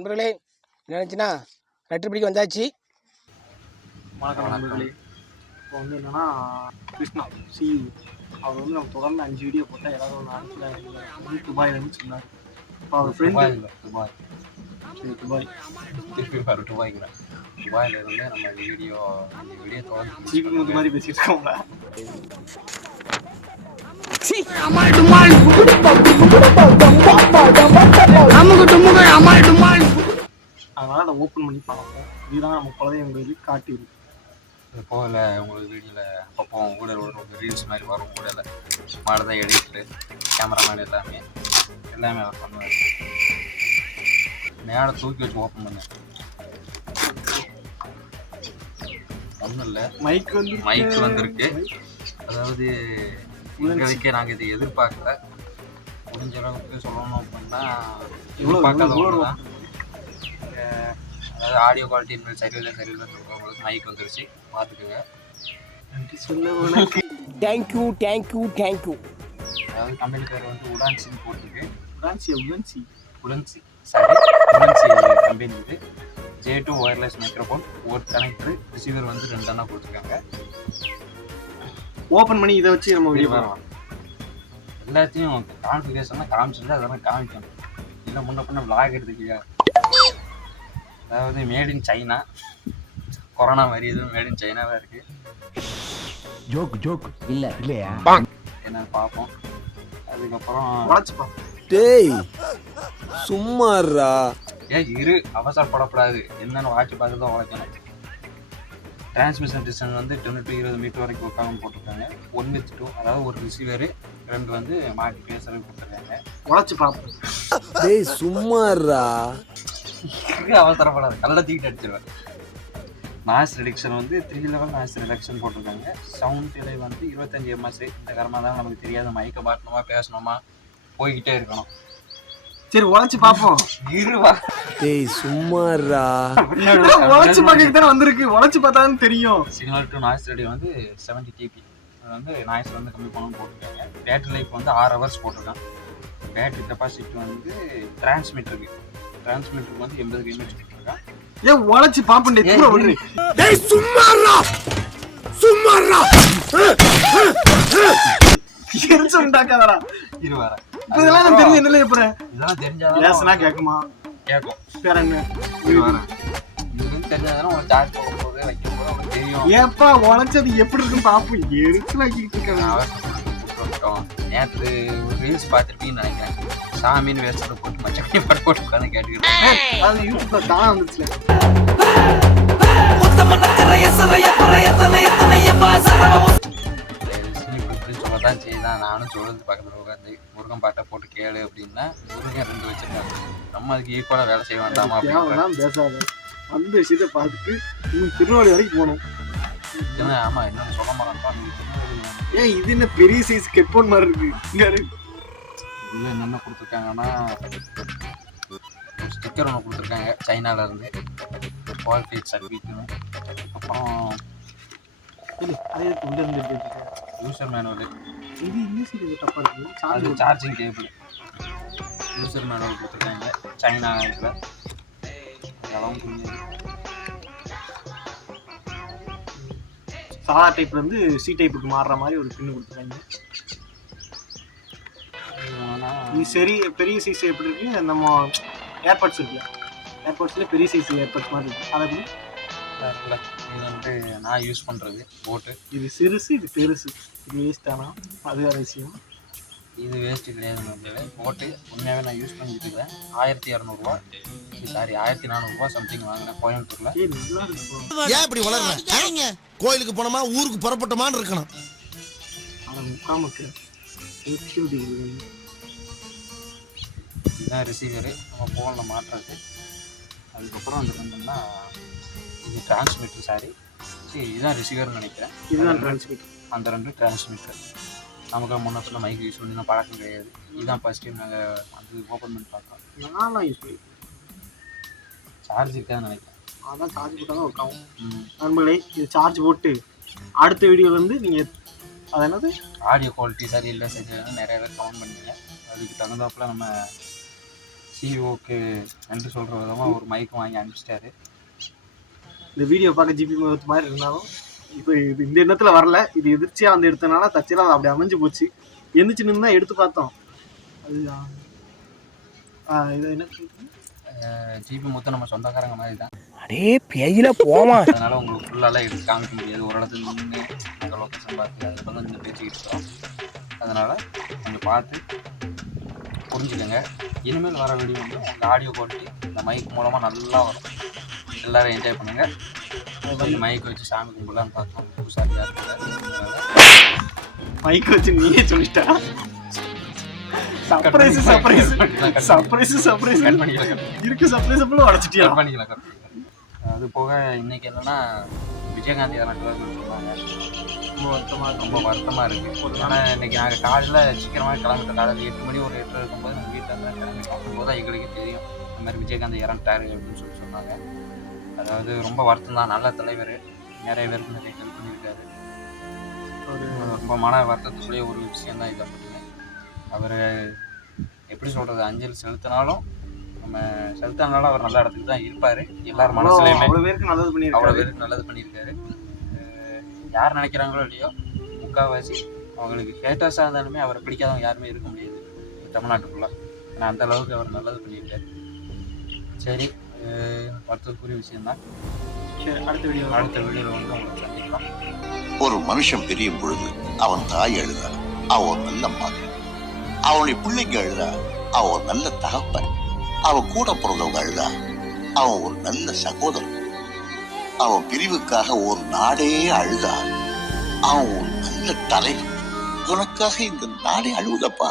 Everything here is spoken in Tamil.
நண்பர்களே நினச்சின்னா லெட்டர் பிடிக்க வந்தாச்சு. வணக்கம் நண்பர்களே. இப்போ வந்து என்னன்னா கிருஷ்ணா சிஇ அவர் வந்து நம்ம தொடர்ந்து 5 வீடியோ போட்டால் ஏதாவது ஒரு நாட்டில் துபாயிலேருந்து சொன்னார். இப்போ அவர் ஃப்ரெண்டு துபாய் திருப்பி வரும் துபாய்க்குறேன். துபாயிலேருந்து நம்ம வீடியோ தொடர்ந்து சீக்கிரம் மாதிரி பேசிட்டு இருக்கோம்ல. அதனால அதை ஓப்பன் பண்ணி பார்ப்போம். இதுதான் நம்ம குலதெய்வம் கோயிலுக்கு காட்டியது. போகல உங்களுக்கு வீடியோவில் அப்பப்போ கூட ஒரு ரீல்ஸ் மாதிரி வரும். கூட மாடு தான் எடிட்டு கேமராமேன் எல்லாமே அவர் பண்ணுவார். மேலே தூக்கி வச்சு ஓப்பன் பண்ணேன். ஒன்றும் இல்லை, மைக் வந்திருக்கு. அதாவது இதுவரைக்கும் நாங்கள் இதை எதிர்பார்க்கல. முடிஞ்ச அளவுக்கு சொல்லணும் அப்படின்னா எதிர்பார்க்காத தான். அதாவது ஆடியோ குவாலிட்டி இனிமேல் சரியில்லை சொல்கிறவங்களுக்கு மைக் வந்துருச்சு, பார்த்துக்குங்க. தேங்க்யூ. அதாவது கம்பெனி பேர் வந்து உடான்சின்னு போட்டிருக்கு. உடன்சி கம்பெனி இது. J2 ஒயர்லெஸ் மைக்ரோஃபோன், ஒரு கனெக்டர், ரிசீவர் வந்து 2 அண்ணா கொடுத்துருக்காங்க. ஓப்பன் பண்ணி இதை வச்சு நம்ம வீடியோ பண்ணலாம். எல்லாத்தையும் கான்ஃபிகரேஷன்லாம் காமிச்சிருந்தா அதெல்லாம் காமிக்கணும். இல்லை முன்ன பண்ண விளாக் எடுத்துக்கியா. அதாவது மேட் இன் சைனா, கொரோனா மாதிரி எதுவும் மேட் இன் சைனாவாக இருக்குது. ஜோக் இல்லையா என்னன்னு பார்ப்போம். அதுக்கப்புறம் டேய் சும்மாறா இரு, அவசரப்படக்கூடாது. என்னென்னு வாட்சி பார்த்து தான் உழைக்கணும். டிரான்ஸ்மிஷன் டிஸ்டன்ஸ் வந்து 10 to 20 மீட்டர் வரைக்கும் உட்காந்து போட்டிருக்காங்க. 1:2, அதாவது ஒரு ரிசீவரு 2 வந்து மாட்டி பேசுறது கொடுத்துருக்காங்க. உழைச்சி பார்ப்போம். டேய் சும்மாறா அவசரப்படாது, நல்லா தூக்கிட்டு அடிச்சிருவேன். நாய்ஸ் ரிடக்ஷன் வந்து 3 level நாய்ஸ் ரிடக்ஷன் போட்டிருக்காங்க. சவுண்ட் டிலே வந்து 25 ms. இந்த காரணமாக தான் நமக்கு தெரியாத மைக்கை மாட்டணுமா பேசணுமா போய்கிட்டே இருக்கணும். சரி உழைச்சி பார்ப்போம். இருவா டேய் சும்மாறா உழைச்சி பார்க்க தானே வந்திருக்கு. உழைச்சி பார்த்தாலும் தெரியும். சிக்னல் டு நாய்ஸ் ரேடியோ வந்து 70 dB. அது வந்து நாய்ஸ் வந்து கம்மி பண்ணணும்னு போட்டிருக்காங்க. பேட்டரி லைஃப் வந்து 6 hours போட்டிருக்காங்க. பேட்டரி கெப்பாசிட்டி வந்து டிரான்ஸ்மிட்டருக்கு வந்து 80 mAh போட்டிருக்காங்க. ஏன் உழைச்சி பார்ப்பேன். டேய் சும்மாறா எரிச்சு உண்டாக்காதடா. இருவாரா இதெல்லாம் நான் தெரிஞ்சு என்ன எப்பறேன் இதெல்லாம் தெரிஞ்சா பேசனா கேக்குமா? கேட்கும். வேற என்ன இருவாரா இது தெரிஞ்சாதானே உங்களுக்கு சார்ஜ் போட போது வைக்க போது உங்களுக்கு தெரியும். ஏப்பா உழைச்சது எப்படி இருக்குன்னு பாப்போம். எரிச்சு ஆக்கிட்டு இருக்காங்க. நேற்று ஒரு ரீல்ஸ் பார்த்துருப்பீங்கன்னு நினைக்கிறேன். சாமின்னு வேஸ்டோட போட்டு மச்சக்கணி பாட்டு போட்டு உட்காந்து கேட்டுக்கிட்டேன். அது யூடியூப்ல தான் வந்துச்சுல. சொல்லதான் செய்தான். நானும் சொல்லுறது பக்கத்தில் உட்காந்து முருகன் பாட்டை போட்டு கேளு அப்படின்னா முருகன் 2 வச்சிருக்காங்க. நம்ம அதுக்கு ஈக்குவலாக வேலை செய்ய வேண்டாமா அப்படின்னு பேசாத. அந்த விஷயத்தை பார்த்துட்டு இன்னும் திருநெல்வேலி வரைக்கும் போகணும். ஆமா என்னன்னு சொல்ல மாட்டோம். ஏன் இது என்ன பெரிய சைஸ் ஹெட்போன் மாதிரி இருக்கு? உள்ள என்னென்ன கொடுத்துருக்காங்கன்னா ஸ்டிக்கர் ஒன்று கொடுத்துருக்காங்க சைனால இருந்து, குவாலிஃபைட் சர்டிஃபிகேட். அப்புறம் யூசர் மேனுவல். இது இங்கிலீஷ் தப்பா இருக்கு. அது சார்ஜிங் கேபிள். யூசர் மேனுவல் கொடுத்துருக்காங்க சைனா இதில். சாதா டைப்ல இருந்து சி டைப்புக்கு மாறுற மாதிரி ஒரு பின்னு கொடுத்துருக்காங்க. இது சரி பெரிய சைஸ் எப்படி இருக்கு? நம்ம ஏர்பட்ஸ் இருக்குல்ல, ஏர்பட்ஸ்ல பெரிய சைஸ் ஏர்பட்ஸ் மாதிரி இருக்கு. அதை இது வந்து நான் யூஸ் பண்ணுறது போட்டு. இது சிறுசு, இது பெருசு. இது வேஸ்டானா அது வேற விஷயம். இது வேஸ்ட்டு கிடையாது. நம்மளே போட்டு உண்மையாகவே நான் யூஸ் பண்ணிட்டு இருக்கேன். 1200 சாரி 1400 சம்திங் வாங்கினேன் கோயம்புத்தூரில். ஏன் இப்படி வளர்றீங்க? கோயிலுக்கு போனோமா ஊருக்கு புறப்பட்டோமான்னு இருக்கணும். அதை முக்காமக்கு இதுதான் ரிசீவரு. நம்ம ஃபோனில் மாட்டுறது. அதுக்கப்புறம் வந்து பண்ணோம்னா இது டிரான்ஸ்மிட்டர். இதுதான் ரிசீவர்னு நினைக்கிறேன். இதுதான் டிரான்ஸ்மிட்டர். அந்த 2 டிரான்ஸ்மிட்டர். நமக்கு முன்னத்தில் மைக் யூஸ் பண்ணி பழக்கம் கிடையாது. இதுதான் ஃபஸ்ட் டைம் நாங்கள் வந்து ஓப்பன் பண்ணி பார்த்தோம். நான்லாம் யூஸ் பண்ணி சார்ஜ் இருக்காதுன்னு நினைக்கிறேன். அதான் சார்ஜ் போட்டால் தான் ஒர்க் ஆகும். நண்பர்களே இது சார்ஜ் போட்டு அடுத்த வீடியோலேருந்து நீங்கள் அது என்னது ஆடியோ குவாலிட்டி சரியில்லை நிறைய பேர் கமெண்ட் பண்ணுவீங்க. அதுக்கு தகுந்தாப்பில் நம்ம சிஓக்கு நன்றி சொல்கிற விதமாக ஒரு மைக்கும் வாங்கி அனுப்பிச்சிட்டாரு. இந்த வீடியோ பார்க்க ஜிபி முகத்து மாதிரி இருந்தாலும் இப்போ இது இந்த எண்ணத்தில் வரல, இது எதிர்ச்சியாக வந்து எடுத்தனால தச்சிலாம் அது அப்படி அமைஞ்சு போச்சு. எந்திரிச்சு நின்று தான் எடுத்து பார்த்தோம். அதுதான் இது என்ன ஜிபி முத்து நம்ம சொந்தக்காரங்க மாதிரி தான். அடே பேயில போமா. அதனால் உங்களுக்கு ஃபுல்லாலாம் எடுத்து காமிக்க முடியாது. ஒரு இடத்துல நின்று அந்த லொக்கேஷன் பார்த்து அதுக்கு வந்து இந்த பேச்சுக்கிட்டு இருக்கோம். அதனால் கொஞ்சம் பார்த்து புரிஞ்சுக்கோங்க. இனிமேல் வர வீடியோ வந்து உங்கள் ஆடியோ குவாலிட்டி இந்த மைக் மூலமாக நல்லா வரும். எல்லோரும் என்ஜாய் பண்ணுங்கள். கொஞ்சம் மைக் வச்சு சாமி கும்பிடலான்னு பார்த்தோம். புதுசாக மைக் வச்சு நீயே சொல்லிட்டா. Surprise surprise surprise surprise cut பண்ணிக்கலாம். இருக்கு சர்ப்ரைஸ் ஃபுல்லா உடைச்சிட்டியா? கட் பண்ணிக்கலாம். அது போக இன்னைக்கு என்னன்னா விஜயகாந்த் இறந்துட்டாருன்னு சொல்லுவாங்க. ரொம்ப வருத்தமாக இருக்குது. ஆனால் இன்றைக்கி நாங்கள் காலையில் சீக்கிரமாக கிளம்பிட்டோம். காலையில் 8 மணி ஒரு 8 இருக்கும்போது நம்ம வீட்டில் இருந்தால் கிளம்பிட்டோம். அப்போது தான் எங்களுக்கே தெரியும் இந்த மாதிரி விஜயகாந்த் இறந்துட்டாரு அப்படின்னு சொல்லி சொன்னாங்க. அதாவது ரொம்ப வருத்தம் தான். நல்ல தலைவர், நிறைய பேருக்கு நிறைய ஹெல்ப் பண்ணியிருக்காரு. ரொம்ப மன வருத்தத்துக்குள்ளேயே ஒரு விஷயம் தான் இதை பண்ணுங்க. அவர் எப்படி சொல்கிறது, அஞ்சலி செலுத்தினாலும் நம்ம செலுத்தினாலும் அவர் நல்ல இடத்துக்கு தான் இருப்பார். எல்லாரும் மனசுலையுமே அவ்வளோ பேருக்கு நல்லது பண்ணியிருக்காரு. யார் நினைக்கிறாங்களோ இல்லையோ முக்கால்வாசி அவங்களுக்கு ஹேட்டர்ஸாக இருந்தாலுமே அவரை பிடிக்காதவங்க யாருமே இருக்க முடியாது தமிழ்நாட்டுக்குள்ளே. ஏன்னா அந்த அளவுக்கு அவர் நல்லது பண்ணியிருக்காரு. சரி, வருத்தத்துக்குரிய விஷயம்தான். அடுத்த வீடியோவில் வந்து உங்களை சந்திக்கலாம். ஒரு மனுஷன் பிரியும் பொழுது அவன் தாய் அழுதா அவன் ஒரு நல்ல மகன், அவனுடைய பிள்ளைங்க அழுதா அவன் ஒரு நல்ல தகப்பன், அவன் கூட பிறந்தவங்க அழுதா அவன் ஒரு நல்ல சகோதரன், அவன் பிரிவுக்காக ஒரு நாடே அழுதா அவன் ஒரு நல்ல தலைவன். உனக்காக இந்த நாடே அழுவுதப்பா.